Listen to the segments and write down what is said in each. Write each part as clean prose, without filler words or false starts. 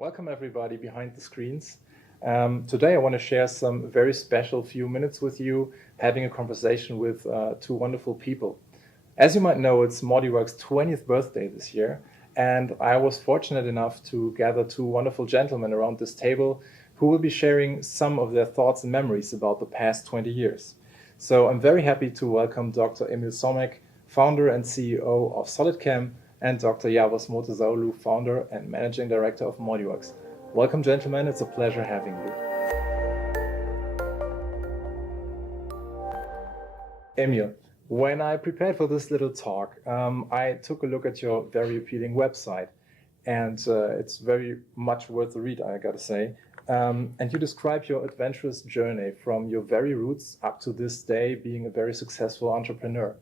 Welcome everybody behind the screens. Today I want to share some very special few minutes with you, having a conversation with two wonderful people. As you might know, it's ModuleWorks' 20th birthday this year, and I was fortunate enough to gather two wonderful gentlemen around this table who will be sharing some of their thoughts and memories about the past 20 years. So I'm very happy to welcome Dr. Emil Somekh, founder and CEO of SolidCAM, and Dr. Yavuz Motezaoğlu, founder and managing director of ModuleWorks. Welcome, gentlemen. It's a pleasure having you. Emil, when I prepared for this little talk, I took a look at your very appealing website, and it's very much worth the read, I gotta say. And you describe your adventurous journey from your very roots up to this day being a very successful entrepreneur.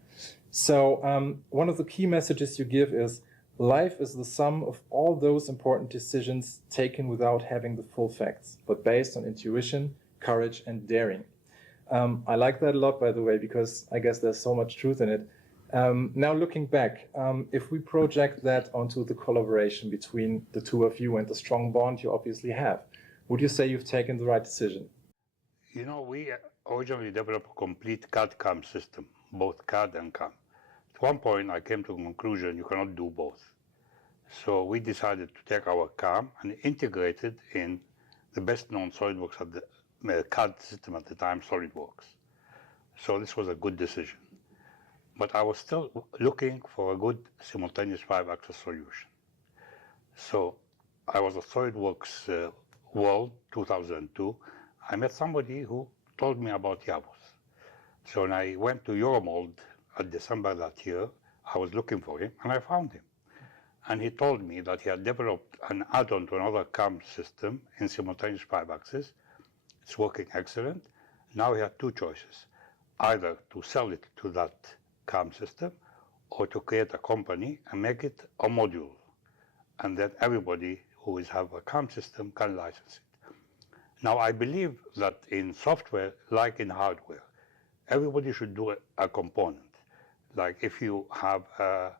So one of the key messages you give is life is the sum of all those important decisions taken without having the full facts, but based on intuition, courage, and daring. I like that a lot, by the way, because I guess there's so much truth in it. Now looking back, if we project that onto the collaboration between the two of you and the strong bond you obviously have, would you say you've taken the right decision? You know, we originally developed a complete CAD-CAM system, both CAD and CAM. At one point, I came to the conclusion you cannot do both. So we decided to take our CAM and integrate it in the best-known SolidWorks at the CAD system at the time, SolidWorks. So this was a good decision. But I was still looking for a good simultaneous 5-axis solution. So I was at SolidWorks World 2002. I met somebody who told me about Yavuz. So when I went to Euromold at December that year, I was looking for him and I found him. And he told me that he had developed an add-on to another CAM system in simultaneous 5-axis. It's working excellent. Now he had two choices, either to sell it to that CAM system or to create a company and make it a module. And then everybody who have a CAM system can license it. Now I believe that in software, like in hardware, everybody should do a component. Like if you have a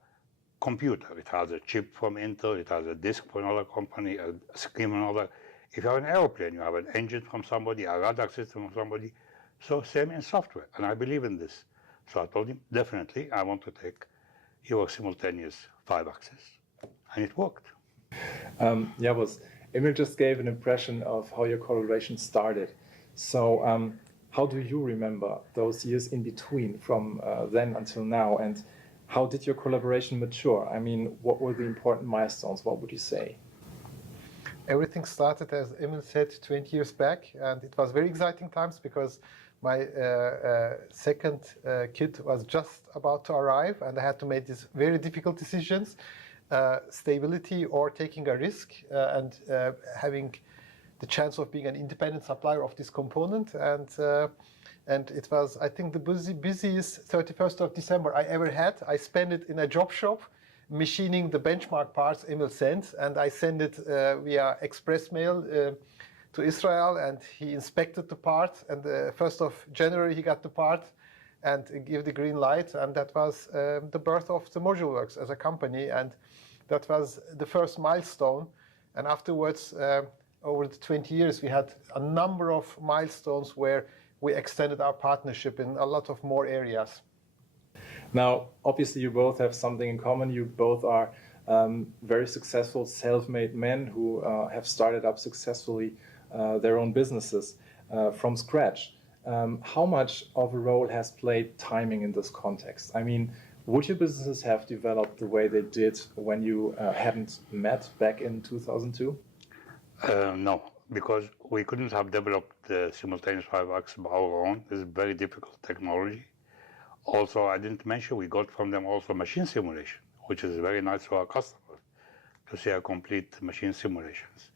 computer, it has a chip from Intel, it has a disk from another company, a screen from another. If you have an airplane, you have an engine from somebody, a radar system from somebody. So same in software, and I believe in this. So I told him, definitely, I want to take your simultaneous 5-axis, and it worked. Yavuz, Emil just gave an impression of how your collaboration started. So how do you remember those years in between from then until now, and how did your collaboration mature? I mean, what were the important milestones? What would you say? Everything started, as Emil said, 20 years back, and it was very exciting times because my second kid was just about to arrive, and I had to make these very difficult decisions, stability or taking a risk, and having the chance of being an independent supplier of this component. And it was, I think, the busiest 31st of December I ever had. I spent it in a job shop, machining the benchmark parts Emil sent, and I sent it via express mail to Israel, and he inspected the part, and the 1st of January he got the part and gave the green light, and that was the birth of the ModuleWorks as a company, and that was the first milestone. And afterwards, over the 20 years, we had a number of milestones where we extended our partnership in a lot of more areas. Now, obviously, you both have something in common. You both are very successful self-made men who have started up successfully their own businesses from scratch. How much of a role has played timing in this context? I mean, would your businesses have developed the way they did when you hadn't met back in 2002? No, because we couldn't have developed the simultaneous 5-axis by our own. It's very difficult technology. Also, I didn't mention we got from them also machine simulation, which is very nice for our customers to see a complete machine simulations.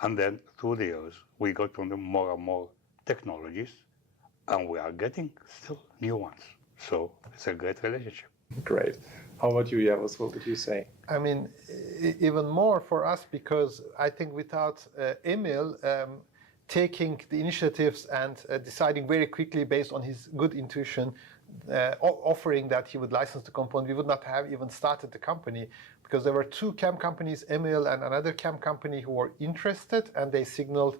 And then through the years, we got from them more and more technologies, and we are getting still new ones. So it's a great relationship. Great. How about you, Yavuz? What would you say? I mean, even more for us, because I think without Emil taking the initiatives and deciding very quickly based on his good intuition offering that he would license the component, we would not have even started the company, because there were two CAM companies, Emil and another CAM company, who were interested, and they signaled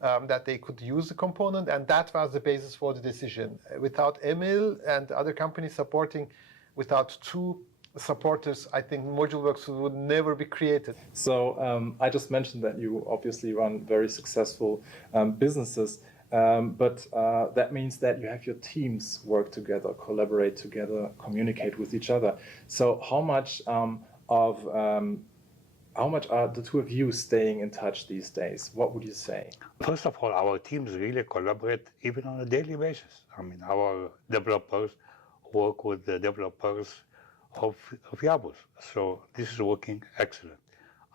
that they could use the component, and that was the basis for the decision. Without Emil and other companies supporting, without two supporters, I think ModuleWorks would never be created. So I just mentioned that you obviously run very successful businesses, but that means that you have your teams work together, collaborate together, communicate with each other. So how much are the two of you staying in touch these days? What would you say? First of all, our teams really collaborate even on a daily basis. I mean, our developers work with the developers of Yabus. So this is working excellent.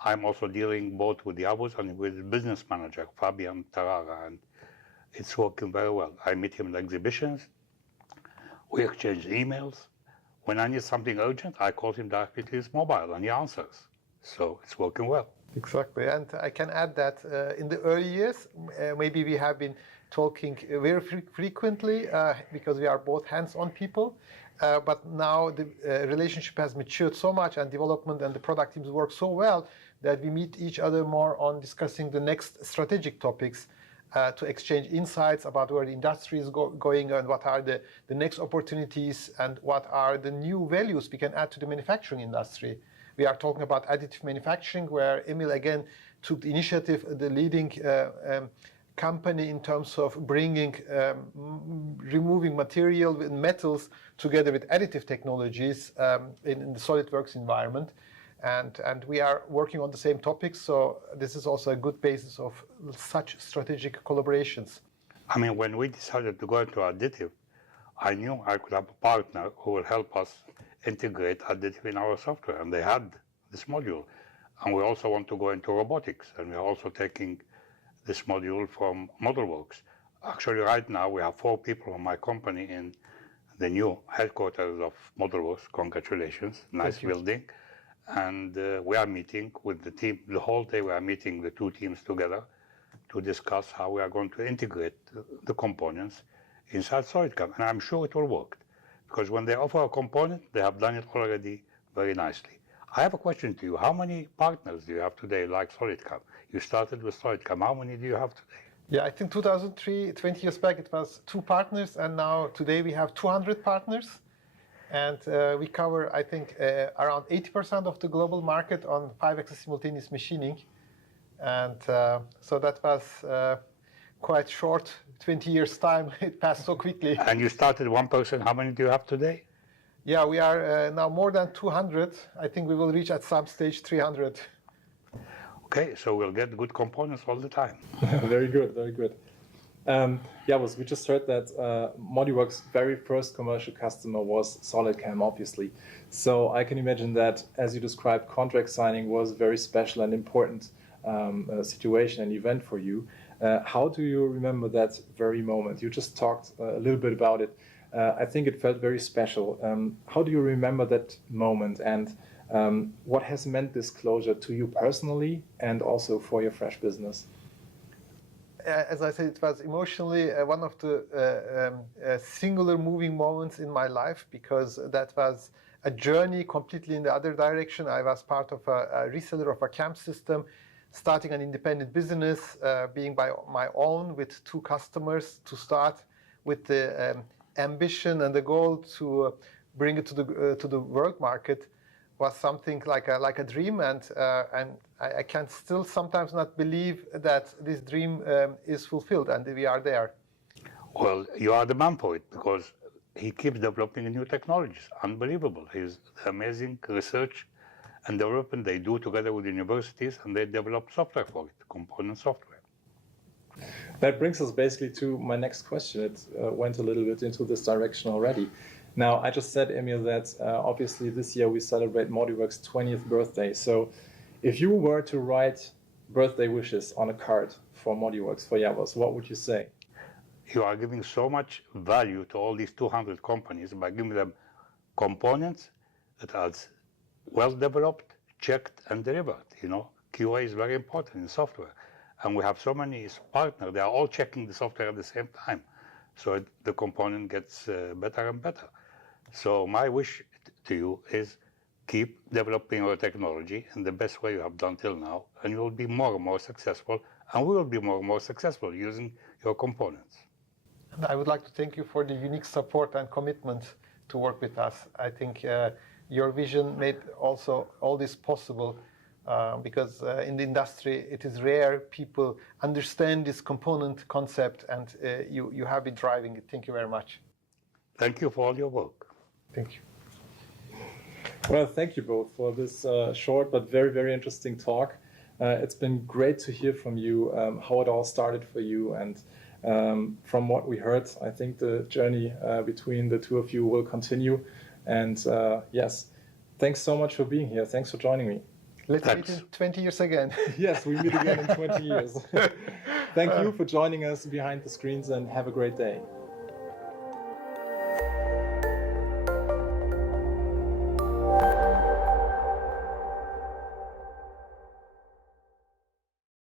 I'm also dealing both with Yabus and with the business manager, Fabian Tarara, and it's working very well. I meet him in exhibitions. We exchange emails. When I need something urgent, I call him directly to his mobile and he answers. So it's working well. Exactly, and I can add that in the early years, maybe we have been talking very frequently because we are both hands-on people. But now the relationship has matured so much, and development and the product teams work so well that we meet each other more on discussing the next strategic topics, to exchange insights about where the industry is going and what are the next opportunities and what are the new values we can add to the manufacturing industry. We are talking about additive manufacturing, where Emil again took the initiative, the leading company in terms of bringing, removing material and metals together with additive technologies in the SolidWorks environment. And we are working on the same topics, so this is also a good basis of such strategic collaborations. I mean, when we decided to go into additive, I knew I could have a partner who will help us integrate additive in our software, and they had this module. And we also want to go into robotics, and we're also taking this module from ModuleWorks. Actually, right now, we have 4 people from my company in the new headquarters of ModuleWorks. Congratulations, nice building. And we are meeting with the team, the whole day we are meeting the 2 teams together to discuss how we are going to integrate the components inside SolidCAM. And I'm sure it will work, because when they offer a component, they have done it already very nicely. I have a question to you. How many partners do you have today like SolidCAM? You started with SolidCAM. How many do you have today? Yeah, I think 2003, 20 years back, it was 2 partners, and now today we have 200 partners. And we cover, I think, around 80% of the global market on 5-axis simultaneous machining. And so that was quite short, 20 years time. It passed so quickly. And you started 1 person. How many do you have today? Yeah, we are now more than 200. I think we will reach at some stage 300. Okay, so we'll get good components all the time. Very good, very good. We just heard that ModuleWorks' very first commercial customer was SolidCAM, obviously. So I can imagine that, as you described, contract signing was a very special and important situation and event for you. How do you remember that very moment? You just talked a little bit about it. I think it felt very special. How do you remember that moment, and what has meant this closure to you personally and also for your fresh business? As I said, it was emotionally one of the singular moving moments in my life, because that was a journey completely in the other direction. I was part of a reseller of a CAM system, starting an independent business, being by my own with 2 customers, to start with the ambition and the goal to bring it to the world market was something like a dream, and I can still sometimes not believe that this dream is fulfilled and we are there. Well, you are the man for it, because he keeps developing new technologies. Unbelievable. His amazing research and development they do together with universities, and they develop software for it, component software. That brings us basically to my next question. It went a little bit into this direction already. Now, I just said, Emil, that obviously this year we celebrate ModuleWorks' 20th birthday. So if you were to write birthday wishes on a card for ModuleWorks, for Yabus, what would you say? You are giving so much value to all these 200 companies by giving them components that are well developed, checked, and delivered. You know, QA is very important in software. And we have so many partners, they are all checking the software at the same time. so the component gets better and better. So my wish to you is keep developing our technology in the best way you have done till now, and you will be more and more successful, and we will be more and more successful using your components. And I would like to thank you for the unique support and commitment to work with us. I think your vision made also all this possible because in the industry it is rare people understand this component concept, and you have been driving it. Thank you very much. Thank you for all your work. Thank you. Well, thank you both for this short but very, very interesting talk. It's been great to hear from you how it all started for you, and from what we heard, I think the journey between the two of you will continue. And yes, thanks so much for being here. Thanks for joining me. Let's meet in 20 years again. Yes, we meet again in 20 years. Thank you for joining us behind the screens, and have a great day.